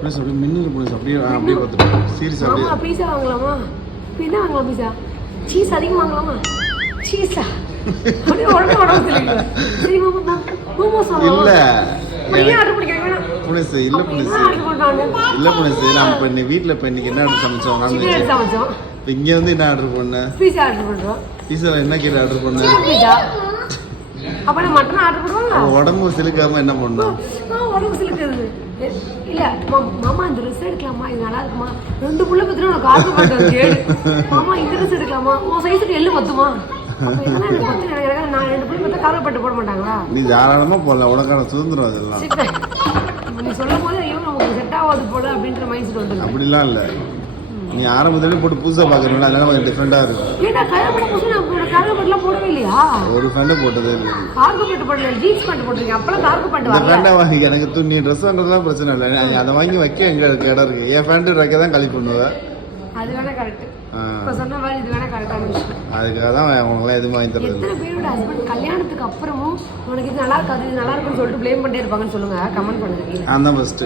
Plus அப்படியே மின்னல் police அப்படியே அப்படியே பார்த்துட்டு சீரியஸ் அப்படியே பீஸா வாங்கலாமா? என்ன வாங்கலாம் பீஸா? சீஸ் அதிகம் வாங்கலாமா? சீஸா அப்படியே உடனே உடம்பு தெரியல. சரி மாமா மோமோஸ் இல்ல ஆர்டர் பண்ணிக்கிறேன். புனிஸ் இல்ல புனிஸ் இல்ல புனிஸ் நான் இப்போ நீ வீட்டில் இப்போ இன்னைக்கு என்ன ஆர்டர் சமைச்சோம்? நான்வெஜ் சமைச்சோம். இப்போ இங்கே வந்து என்ன ஆர்டர் பண்ண? பீஸா ஆர்டர் பண்ணுறோம். பீஸாவில் என்ன கீரை ஆர்டர் பண்ண? பீஸா. அப்போ நான் மட்டன் ஆர்டர் பண்ணுவாங்க. உடம்பு சிலுக்காம என்ன பண்ணோம்? உடம்பு சிலுக்குது இல்ல மாமா இந்த ட்ரெஸ் எடுக்கலாமா? இது நல்லா இருக்குமா? 2 புள்ள பத்திரம் உனக்கு ஆர்டர் பண்ணுறது. மாமா இந்த ட்ரெஸ் எடுக்கலாமா? உன் சைஸுக்கு எள்ளு பத்துமா? நான் 2 புள்ள பத்தா காரப்பட்டு போட மாட்டாங்களா? நீ தாராளமா போடலாம், உனக்கான சுதந்திரம் அதெல்லாம். நீ சொல்லும் போது ஐயோ நமக்கு செட் ஆகாது போல அப்படின்ற மைண்ட் செட் வந்து. அப்படிலாம் இல்ல, நீ ஆரம்பத்துல போட்டு புதுசா பாக்குறீங்களா, அதனால கொஞ்சம் டிஃபரெண்டா இருக்கும். ஏன்னா காரப்பட்டு புதுசா நான் காரப்பட்டுலாம் போடவே இல்லையா? ஒரு ஃபேண்ட் போட்டதே இல்ல. காரப்பட்டு போடல, ஜீன்ஸ் பேண்ட் போட்டுருக்கீங்க. அப்பலாம் காரப்பட்டு வரல. ஃபேண்ட் வாங்கி எனக்கு துணி Dress வாங்குறதுலாம் பிரச்சனை இல்ல. அதை வாங்கி வைக்க எங்க இடம் இருக்கு. என் ஃபேண்ட் வைக்க தான் கலி பண்ணுவேன். அது வேணா கரெக்ட். இப்ப சொன்ன மாதிரி இது வேணா கரெக்டான விஷயம். அதுக்காக தான் அவங்களாம் எதுவும் வாங்கி தரது. எத்தனை பேரோட ஹஸ்பண்ட் கல்யாணத்துக்கு அப்புறமும் உனக்கு இது நல்லா இருக்காது, இது நல்லா இருக்குன்னு சொல்லிட்டு ப்ளேம் பண்ணிட்டே இருப்பாங்கன்னு சொல்லுங்க. கமெண்ட் பண்ணுங்க. நான் தான் ஃபர்ஸ்ட்.